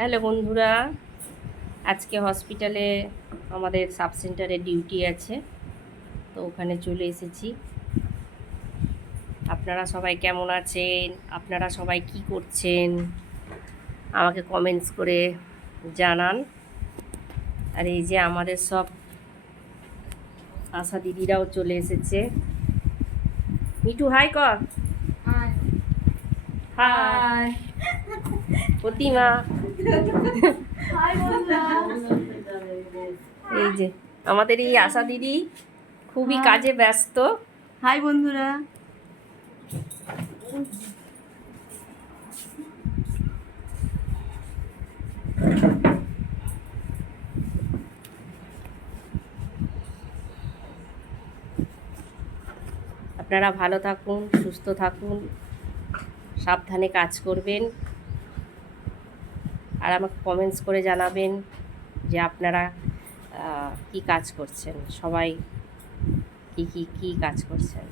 Hello বন্ধুরা, আজকে হসপিটালে আমাদের সাব সেন্টারে ডিউটি আছে, তো ওখানে চলে এসেছি। আপনারা সবাই কেমন আছেন? আপনারা সবাই কি করছেন আমাকে কমেন্টস করে জানান। আর এই যে আমাদের সব আশা দিদিরাও চলে এসেছে। মিঠু হাই কর। হাই প্রতিমা। এই যে আমাদের এই আশা দিদি খুবই কাজে ব্যস্ত। হাই বন্ধুরা। আপনারা ভালো থাকুন, সুস্থ থাকুন, সাবধানে কাজ করবেন। আর আমাকে কমেন্টস করে জানাবেন যে আপনারা কি কাজ করছেন, সবাই কি কাজ করছেন।